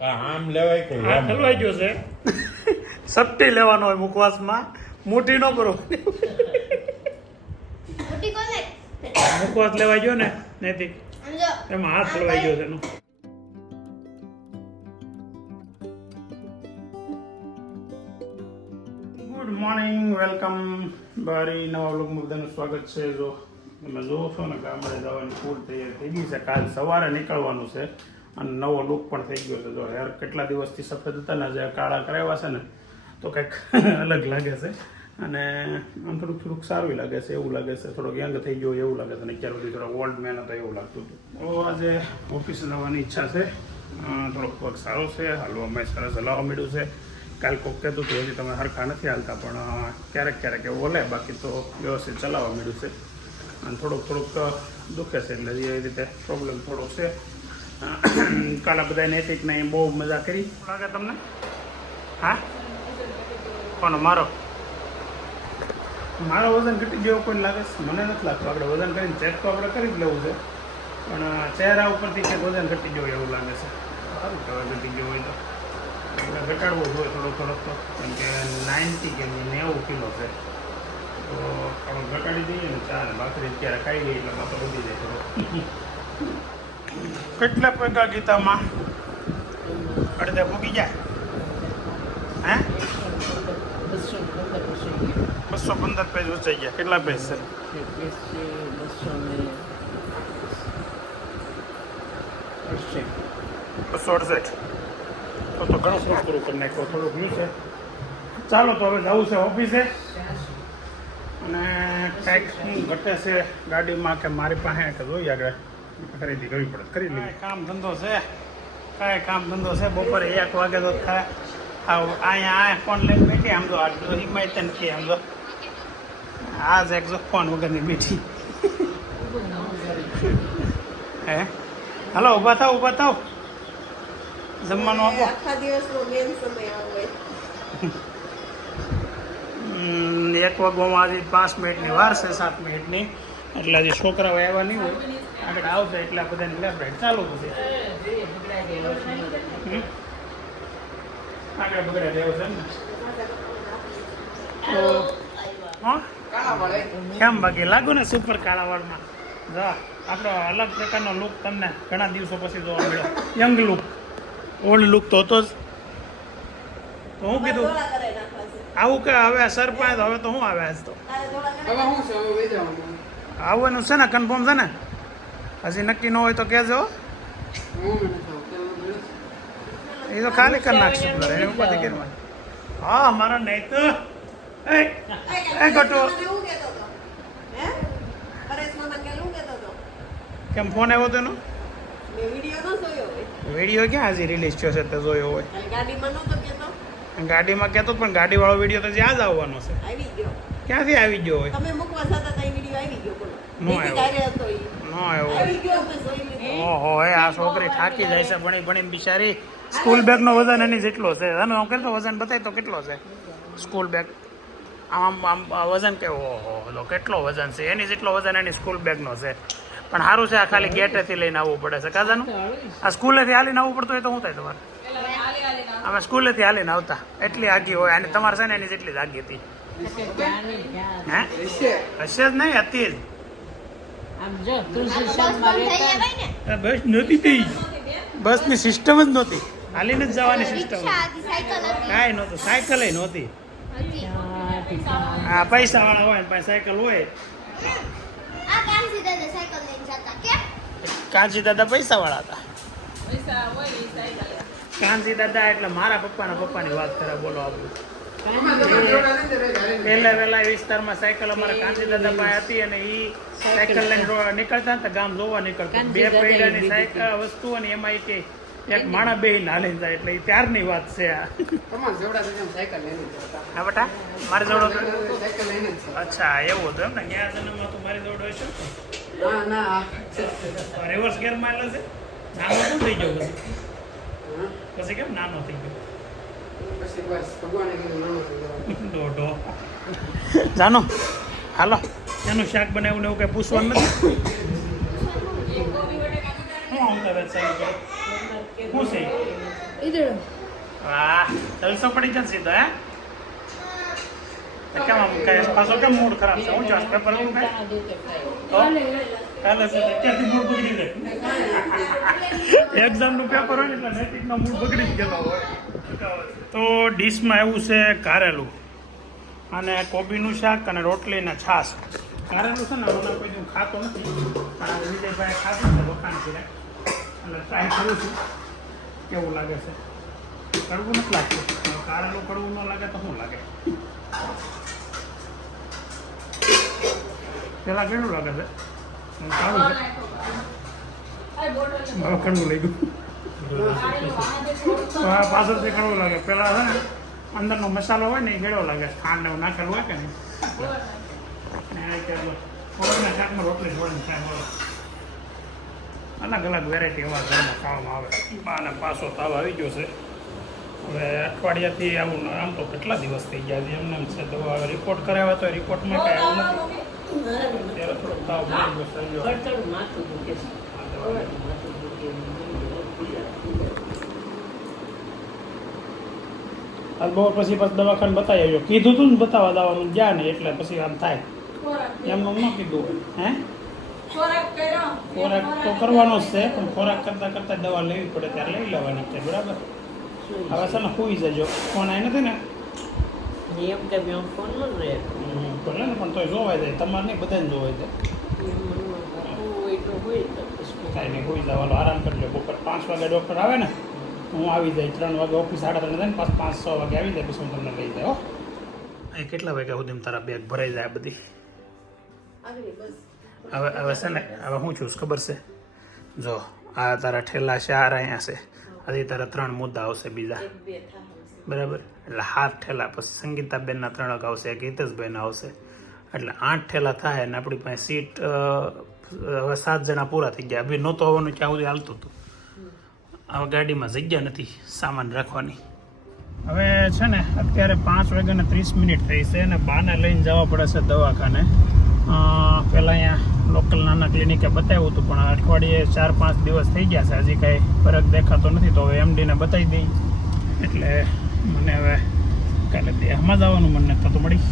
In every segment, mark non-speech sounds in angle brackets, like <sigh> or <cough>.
આમ લેવાય કે આમ ખલવાઈ ગયો છે. સટ્ટી લેવાનો હોય મુખવાસમાં. મોટી નો કરો. મોટી કોને મુખવાસ લેવાઈ ગયો ને નૈતિક. એમાં હાથ ખલવાઈ ગયો છે એનો. ગુડ મોર્નિંગ વેલકમ બારી નવા વ્લોગમાં બધાનું સ્વાગત છે. જો તમે જોવો છો ને ગામડે જવાની ફૂડ તૈયાર થઈ ગઈ છે. કાલ સવારે નીકળવાનું છે. અને નવો લુક પણ થઈ ગયો છે. જો હેર કેટલા દિવસથી સફેદ હતા ને જે કાળા કરાવ્યા છે ને, તો કંઈક <laughs> અલગ લાગે છે. અને આમ થોડુંક થોડુંક સારું લાગે છે, એવું લાગે છે. થોડોક યંગ થઈ ગયો એવું લાગે છે. અને અત્યાર સુધી થોડોક ઓલ્ડ મેન હતો એવું લાગતું હતું. તો આજે ઓફિસ જવાની ઈચ્છા છે. થોડોક પગ સારો છે. હાલવામાં સરસ હલાવવા મળ્યું છે. કાલ કોક કહેતું હતું, હજી તમે હરખા નથી હાલતા, પણ ક્યારેક ક્યારેક એવું બોલે. બાકી તો વ્યવસ્થિત ચલાવવા મળ્યું છે. અને થોડુંક થોડુંક દુખે છે એટલે એ રીતે પ્રોબ્લેમ થોડો છે. કાલે બધા નૈતિકને બહુ મજા કરી. લાગે તમને? હા? કોનો? મારો? મારો વજન ઘટી ગયો કોઈ લાગે મને નથી લાગતું. આપણે વજન કરીને ચેક તો આપણે કરી જ લેવું છે. પણ ચહેરા ઉપરથી કંઈક વજન ઘટી ગયું એવું લાગે છે. સારું કહેવાય ઘટી ગયું હોય તો. આપણે ઘટાડવો જોઈએ થોડો થોડોક તો. કેમ કે નાઇન્ટી કે નેવું કિલો છે. તો આપણે ઘટાડી દઈએ ને ચાલે ભાખરી અત્યારે ખાઈ લઈએ એટલે માથો વધી જાય થોડો કેટલા પૈકા ગીતામાં? અડધે ભૂગી જાય. હે? બસો પંદર પેજ વચાઈ ગયા. કેટલા પેજ છે? બસો અડસઠ. તો તો ઘણું થોડું પૂરું કરી નાખ્યો. થોડુંક વ્યૂ છે. ચાલો, તો હવે જવું છે ઓફિસે. અને કાંઈક શું ઘટે છે ગાડીમાં કે મારી પાસે કે જોઈએ આગળ? ખરીદી કરવી પડે. કરી લઈએ કામ ધંધો છે? કાંઈ કામ ધંધો છે? બપોરે એક વાગે તો થાય. આવ અહીંયા આ ફોન લઈને બેઠી. આમ તો આ ડોહીમાં તને કે આમ તો. આ જ એક જો ફોન વગરની બેઠી. હે? હલો ઊભા થાવ ઊભા થાવ. જમવાનું આપો. આખા દિવસનો મેન સમય આવે એક વાગવામાં આજે પાંચ મિનિટની વાર છે સાત મિનિટની. એટલે હજી છોકરાઓ આવ્યા નહીં હોય. આગળ આવશે એટલે આ બધાની લેફ્ટ ચાલુ થશે આગળ બગડ્યા રહેવું છે ને? તો હા? કેમ બાકી? લાગુ ને સુપર કાળાવાળમાં. જો આપણો અલગ પ્રકારનો લુક તમને ઘણા દિવસો પછી જોવા મળ્યો. યંગ લુક ઓલ્ડ લુક તો હતો જ. તો હું કીધું? આવું કે હવે સરપંચ તો હવે તો હું આવે આજ તો? હવે શું છે? હવે વહી આવવાનું છે ને? કન્ફર્મ છે ને? હજી નક્કી ન હોય તો કહેજો. એ તો ખાલી કરી નાખશું એની ઉપરથી હા. મારા નહીં તો એ એ ગટો. કેમ ફોન આવ્યો તેનો? વીડિયો ન જોયો હોય. વીડિયો ક્યાં હજી રિલીઝ થયો છે તે જોયો હોય. ગાડીમાં કહેતો પણ ગાડીવાળો વીડિયો તો જ્યાં જ આવવાનો છે. ક્યાંથી આવી ગયો હોય? તમે મૂકવા જતા ત્યાં વીડિયો આવી ગયો બોલો. ન આવ્યો. જોઈ લીધો ઓહો એ આ છોકરી થાકી જાય છે ભણી ભણીને બિચારી. સ્કૂલ બેગનો વજન એની જેટલો છે. અને હું કેટલો વજન બતાય તો કેટલો છે? School bag. આમ આમ વજન કે ઓહો કેટલો વજન છે? એની જેટલો વજન એની સ્કૂલ બેગનો છે. પણ સારું છે આ ખાલી ગેટેથી લઈને આવવું પડે છે. કાજાનું આ સ્કૂલેથી હાલીને આવવું પડતું હોય તો શું થાય તમારે? અમે સ્કૂલેથી હાલીને આવતા. એટલી આગી હોય. અને તમારે છે ને એની જેટલી જ આગી હતી. હે? હશે જ નહીં હતી જ. બસ નહોતી થઈ. બસની સિસ્ટમ જ નહોતી. હાલીને જ જવાની સિસ્ટમ કાંઈ નહોતું સાયકલ નહોતી. હા આ પૈસા વાળા હોય ને પાસે સાયકલ હોય. આ દાદા સાયકલ લઈને જતા. કેમ? કાંચી દાદા પૈસા વાળા હતા કાંચી દાદા એટલે મારા પપ્પાના પપ્પાની વાત કરે બોલો આપણું પહેલા વહેલા એ વિસ્તારમાં સાયકલ અમારા કાંતિ દાદા પાસે હતી અને એ સાયકલ લઈને નીકળતા ને ગામ જોવા નીકળતા બે પૈડાની સાયકલ વસ્તુ અને એમાં કે એક માણા બે હાલીને જાય એટલે એ ત્યારની વાત છે આ. હા બેટા? મારી જોડો. અચ્છા એવું હતું એમ ને? ગયા જન્મમાં તો મારી જોડો હશે ના? ના રિવર્સ ગેરમાં એટલે છે? નાનો શું થઈ ગયો પછી? પછી કેમ નાનો થઈ ગયો? <laughs> જાનો હાલો. એનું શાક બનાવ્યું ને એવું કઈ પૂછવાનું નથી? જલસો પડી જશે સીધો હે? કેમ આમ કઈ પાછો કેમ મૂડ ખરાબ છે? પેપર હું કાલે છે એક્ઝામ <laughs> નું પેપર હોય ને એટલે નૈતિક નો મૂડ બગડી જ ગયેલો હોય. તો ડીશમાં એવું છે કારેલું અને કોબીનું શાક અને રોટલીના છાશ. કારેલું છે ને મને કોઈ હું ખાતો નથી પણ વિજયભાઈ ખાધું છે વખાણ છે એટલે ટ્રાય કરું છું કેવું લાગે છે? કડવું નથી લાગતું. કારેલું કડવું ન લાગે તો શું લાગે? પેલા કેટલું લાગે છે? સારું છે. હવે કડવું લઈ ગયું પાછળથી કડવું લાગે. પેલા છે ને અંદરનો મસાલો હોય ને એ ગળો લાગે. ખાંડ એવું નાખેલું હોય કે નહીં? ને આ રીતે ખોરાકના શાકમાં રોટલી જોડે થાય બોલો. અલગ અલગ વેરાયટી એવા ઘરમાં ખાવામાં આવે. બાને પાછો તાવ આવી ગયો છે. હવે અઠવાડિયાથી આવું આમ તો કેટલા દિવસ થઈ ગયા છે? એમને એમ છે હવે રિપોર્ટ કરાવ્યા તો રિપોર્ટમાં કાંઈ આવું નથી. ત્યારે થોડોક તાવ મળી ગયો આજ બહુ પછી પાછું દવાખાને બતાવી આવ્યો. કીધું તું ને બતાવવા દાવાનું ગયા ને એટલે પછી આમ થાય. એમનું ન કીધું હોય. હે? ખોરાક તો કરવાનો જ છે પણ ખોરાક કરતાં કરતાં દવા લેવી પડે ત્યારે લઈ લેવાની છે બરાબર? હવે છે ને હોઈ જજો. ફોન આવી નથી ને? નિયમ કે ફોન ન રહે ભલે ને પણ તોય જોવાય જાય. તમારે નહીં બધાને જોવાય જાય. તો કાંઈ નહીં હોઈ જવાનું. આરામ કરી લો બપોર પાંચ વાગે ડૉક્ટર આવે ને હું આવી જાય ત્રણ વાગે ઓફિસ સાડા ત્રણ થાય ને પાછ પાંચ છ વાગે આવી જાય પછી હું તમને લઈ જાય હો. એ કેટલા વાગ્યા સુધી તારા બેગ ભરાઈ જાય બધી? હવે હવે છે ને હવે હું છું ખબર છે? જો આ તારા ઠેલા છે આ અહીંયા છે. હજી તારા ત્રણ મુદ્દા આવશે બીજા. બરાબર? એટલે હાથ ઠેલા પછી સંગીતાબેનના ત્રણ આવશે એક હિતેશભાઈના આવશે. એટલે આઠ ઠેલા થાય અને આપણી પાસે સીટ હવે સાત જણા પૂરા થઈ ગયા. અભી નહોતો આવવાનું ક્યાં સુધી હાલતું હતું. હવે ગાડીમાં જગ્યા નથી સામાન રાખવાની. હવે છે ને અત્યારે પાંચ વાગ્યાને ત્રીસ મિનિટ થઈ છે અને બાને લઈને જવા પડે છે દવાખાને. પહેલાં અહીંયા લોકલ નાના ક્લિનિકે બતાવ્યું હતું પણ અઠવાડિયે ચાર પાંચ દિવસ થઈ ગયા છે. હજી કાંઈ ફરક દેખાતો નથી તો હવે એમડીને બતાવી દઈ. એટલે મને હવે કાલે દેહમાં જવાનું મન નથી થતું મળી.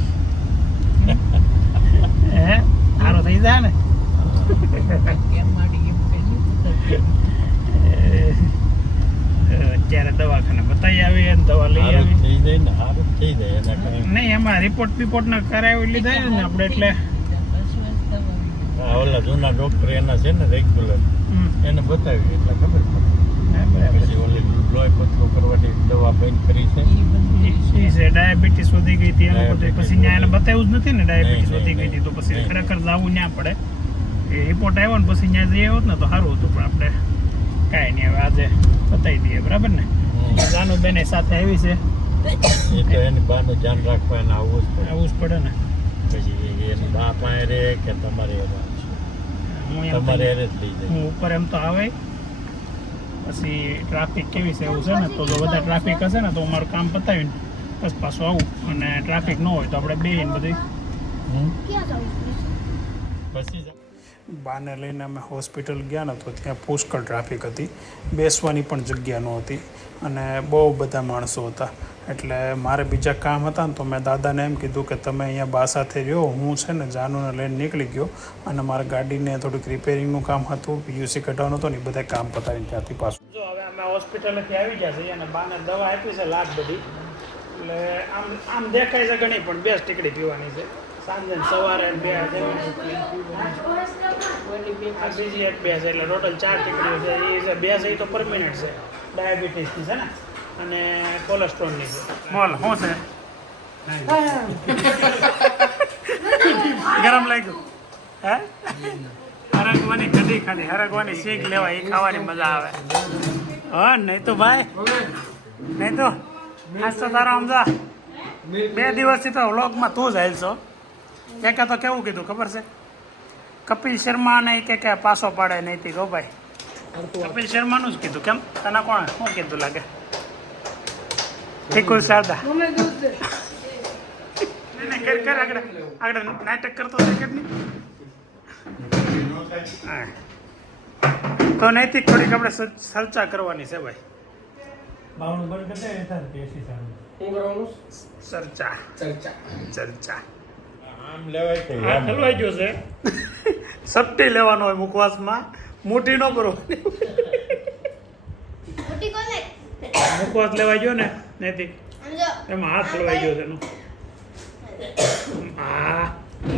<laughs> હે? સારો થઈ જાય ને? કેમ માડી એમ કહી એ, અત્યારે દવાખાને બતાવી આવી અને દવા લઈ આવી. થઈ જાય ને સારું થઈ જાય એના કારણે. નહીં એમાં રિપોર્ટ બિપોર્ટ ના કરાવી લીધા ને આપણે એટલે. ઓલા જૂના ડોક્ટર એના છે ને રેગ્યુલર એને બતાવી એટલે ખબર પડે. પછી ઓલી લોહી પતલું કરવાની દવા બંધ કરી છે. છે ડાયાબિટીસ વધી ગઈ હતી એનું બધું પછી ત્યાં એને બતાવ્યું જ નથી ને ડાયાબિટીસ વધી ગઈ હતી તો પછી ખરેખર લાવવું ના પડે. એ રિપોર્ટ આવ્યો ને પછી ત્યાં જઈ આવ્યો ને તો સારું હતું પણ આપણે કાંઈ નહીં હવે આજે બતાવી દઈએ બરાબર ને. જાનુ બેને સાથે આવી છે. એ તો એની બાનું ધ્યાન રાખવા એને આવવું જ પડે. આવવું જ પડે ને. પછી એની બા પાસે રહે કે તમારે તમારે કહી- જ લઈ જાય. હું ઉપર એમ તો આવે. પછી ટ્રાફિક કેવી છે એવું છે ને તો જો બધા ટ્રાફિક હશે ને તો અમારું કામ પતાવીને બસ પાછું આવું. અને ટ્રાફિક ન હોય તો આપણે બે બધી. પછી બાને લઈને અમે હોસ્પિટલ ગયા ને તો ત્યાં પુષ્કળ ટ્રાફિક હતી. બેસવાની પણ જગ્યા નહોતી અને બહુ બધા માણસો હતા. એટલે મારે બીજા કામ હતા ને તો મેં દાદાને એમ કીધું કે તમે અહીંયા બા સાથે રહ્યો, હું છે ને જાનુને લઈને નીકળી ગયો અને મારા ગાડીને થોડુંક રિપેરિંગનું કામ હતું પીયુસી કઢાવવાનું હતું ને એ બધા કામ પતાવીને ત્યાંથી પાછું. જો હવે અમે હોસ્પિટલેથી આવી ગયા છીએ અને બાને દવા આપી છે લાભ બધી. એટલે આમ આમ દેખાય છે ઘણી, પણ બેસ્ટ ટીકડી પીવાની છે. સાંજે સવારે બે હજાર બીજી એક બે છે, એટલે ટોટલ ચાર ટીકડીઓ છે. એ છે એ તો પરમિનન્ટ છે. ડાયાબિટીસની છે ને. અને કોલેસ્ટ્રોલની છે. બોલ, શું છે? ગરમ લાગ્યું. હે? હરગવાની કઢી ખાલી હરગવાની શીખ લેવા એ ખાવાની મજા આવે. હા, નહીં તો ભાઈ, નહીં તો આજ તો તારા સમજા બે દિવસથી તો વ્લોગમાં તું જ હાલશો. એકે તો કેવું કીધું ખબર છે? કપિલ શર્મા ને કે કે પાસો પાડે નહીં ગો ભાઈ. કપિલ શર્માનું જ કીધું કેમ? તને કોણ શું કીધું લાગે? ઠીકુલ સાદા આગળ આગળ નાટક કરતો. તો નૈતિક થોડીક આપણે ચર્ચા કરવાની છે ભાઈ. ચર્ચા. ચર્ચા. ચર્ચા. આમ લેવાય કે આ આમ ખલવાઈ ગયો છે. સટ્ટી લેવાનો હોય મુખવાસમાં. મોટી ન કરો. મુખવાસ લેવાઈ ગયો ને જો. એમાં હાથ ખલવાઈ ગયો છે એનો. આ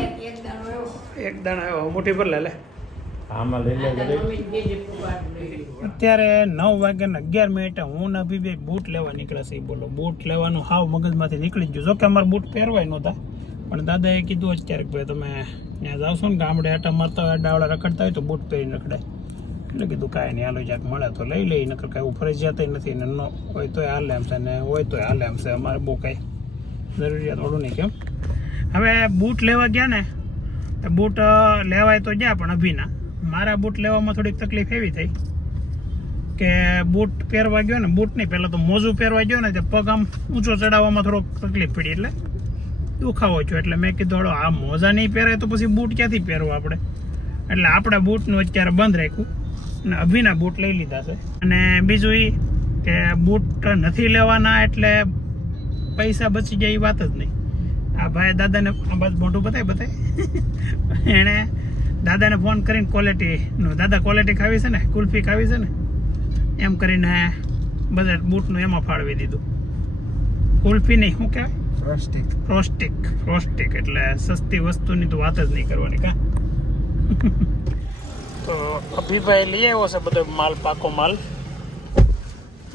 એક એક દાણો દાણા આવ્યો મોટી પર લે લે. આમાં લઈ લે બધું. અત્યારે નવ વાગ્યા ને અગિયાર મિનિટે હું ને અભી બે બૂટ લેવા નીકળ્યા છે બોલો બૂટ લેવાનું હાવ મગજમાંથી નીકળી ગયું. જો કે અમારે બૂટ પહેરવાય નહોતા. પણ દાદાએ કીધું જ ક્યારેક, ભાઈ, તમે ત્યાં જાવ છો ને ગામડે આટા મારતા હોય, ડાવડા રખડતા હોય તો બૂટ પહેરી રખડાય. એટલે કીધું, કાંઈ નહીં, હાલો, જ્યાંક મળે તો લઈ લઈ, નકર કાંઈ ફરજિયાત નથી ને ન હોય તોય હાલે એમ છે ને હોય તોય હાલે એમ છે, અમારે બહુ કાંઈ જરૂરિયાત ઓળું નહીં, કેમ? હવે બૂટ લેવા ગયા ને, તો બૂટ લેવાય તો ગયા, પણ અભીના મારા બૂટ લેવામાં થોડીક તકલીફ એવી થઈ કે બૂટ પહેરવા ગયો ને, બૂટ નહીં, પહેલાં તો મોજું પહેરવા ગયો ને તે પગ આમ ઊંચો ચડાવવામાં થોડોક તકલીફ પડી, એટલે દુખાવો છો એટલે મેં કીધું હળો આ મોજા નહીં પહેરાય તો પછી બૂટ ક્યાંથી પહેરવું આપણે? એટલે આપણે બૂટનું અત્યારે બંધ રાખ્યું અને અભિના બૂટ લઈ લીધા છે. અને બીજું એ કે બૂટ નથી લેવાના એટલે પૈસા બચી જાય એ વાત જ નહીં. આ ભાઈ દાદાને આ બાજુ મોઢું બતાય બતાય. <laughs> એણે દાદાને ફોન કરીને ક્વોલિટીનું દાદા ક્વોલિટી ખાવી છે ને? કુલ્ફી ખાવી છે ને? એમ કરીને બધા બૂટનું એમાં ફાળવી દીધું. કુલ્ફી નહીં, શું કહેવાય? પ્લાસ્ટિક પ્રોસ્ટિક ફ્રોસ્ટિક એટલે સસ્તી વસ્તુની તો વાત જ નહીં કરવાની કા? <laughs> તો અભિભાઈ લઈ આવ્યો છે બધો માલ પાકો માલ.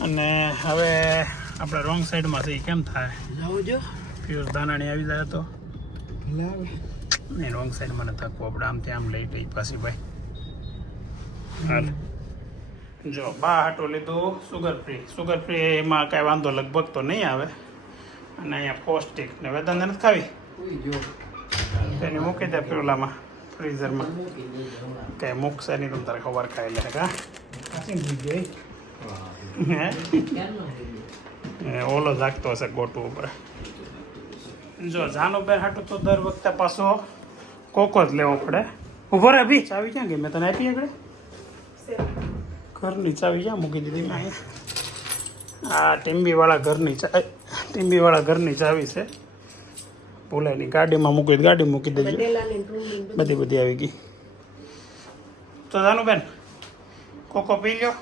અને હવે આપણે રોંગ સાઈડમાં છે કેમ થાય? જાઓ જો. પિયુષ દાનાણી આવી જાય તો. નહીં રોંગ સાઈડમાં નથી થકવું આપણે આમ ત્યાં આમ લઈ લઈ પાછી ભાઈ. હાલ. જો બા હાટો લીધું સુગર ફ્રી સુગર ફ્રી એમાં કાંઈ વાંધો લગભગ તો નહીં આવે. અને અહીંયા પૌષ્ટિક ને વેદાંત નથી ખાવી. તેને મૂકી દે પેલામાં ફ્રીઝરમાં. કઈ મૂકશે નહીં તમે તારે ખબર ખાઈ લે, કા? ઓલો જાગતો હશે ગોટું ઉપર. જો જાનુબેન હાટું તો દર વખતે પાછો કોકો જ લેવો પડે. ઊભો રે ભી ચાવી ક્યાં ગઈ? મેં તને આપી આગળ. ઘરની ચાવી ક્યાં મૂકી દીધી મેં અહીંયા? આ ટીમ્બીવાળા ઘરની ચા ટીમ્બીવાળા ઘરની ચાવી છે. ભૂલાય નહીં ગાડીમાં મૂકી ગાડી મૂકી દેજો. બધી બધી આવી ગઈ. તો જાનુબેન કોકો પી લ્યો.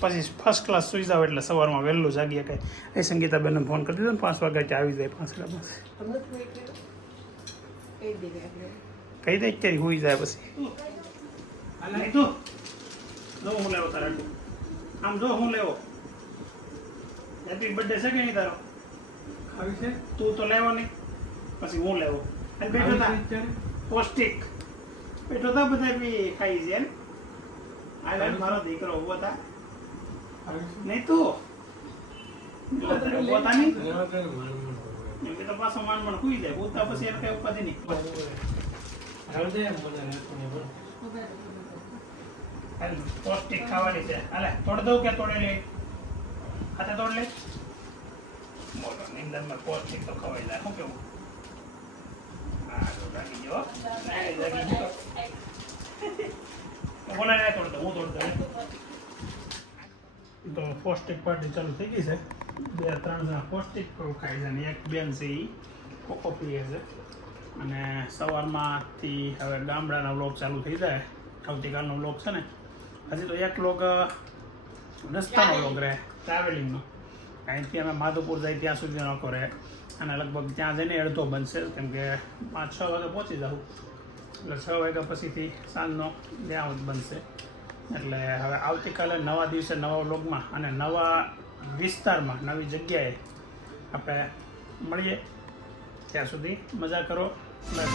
પછી ફર્સ્ટ ક્લાસ સુઈ જાવ એટલે સવારમાં વહેલું જાગીએ કાંઈ. એ સંગીતાબેનને ફોન કરી દીધો ને પાંચ વાગ્યા આવી જાય પાસે તમને કોઈ કહ્યું? કહી દે ક્યારે હોઈ જાય પછી. હું લેવો તારા આમ જો હું લેવો. હેપી બર્થડે છે કે નહીં તારો? આવી છે? તું તો લેવો નહીં. પછી હું લેવો. અને બેઠો તા પૌષ્ટિક. બેઠો તા બધા બી ખાઈ છે એમ. આ મારો દીકરો ઊભો તા નહીં તું? ઊભો નહીં. એમ કે પાછો માંડ માંડ સુઈ જાય. ઉઠતા પછી એને કઈ ઉપાધિ નહીં. પૌષ્ટિક ખાવાની છે. હાલે તોડ દઉં કે તોડે લે? હાથે તોડ લે. બોલો નિંદરમાં પૌષ્ટિક તો ખવાઈ જાય શું કેવું હા તો જાગી ગયો ના, જાગી ગયો તો બોલે ના તોડ દઉં હું તોડ દઉં તો પૌષ્ટિક પાર્ટી ચાલુ થઈ ગઈ છે. બે ત્રણ જણા પૌષ્ટિક ખાય છે અને એક બેન છે એ કોકો પીએ છે. અને સવારમાંથી હવે ગામડાના વ્લોગ ચાલુ થઈ જાય. આવતીકાલનો વ્લોગ છે ને. હજી તો એક વ્લોગ રસ્તાનો વ્લોગ રહે. ટ્રાવેલિંગનો અહીંથી અમે માધુપુર જાય ત્યાં સુધી આખો રહે અને લગભગ ત્યાં જઈને અડધો બનશે, કેમ કે પાંચ છ વાગે પહોંચી જાઉં. એટલે છ વાગ્યા પછીથી સાંજનો ત્યાં બનશે. એટલે હવે આવતીકાલે નવા દિવસે નવા વ્લોગમાં અને નવા વિસ્તારમાં, નવી જગ્યાએ આપણે મળીએ. ત્યાં સુધી મજા કરો. બાય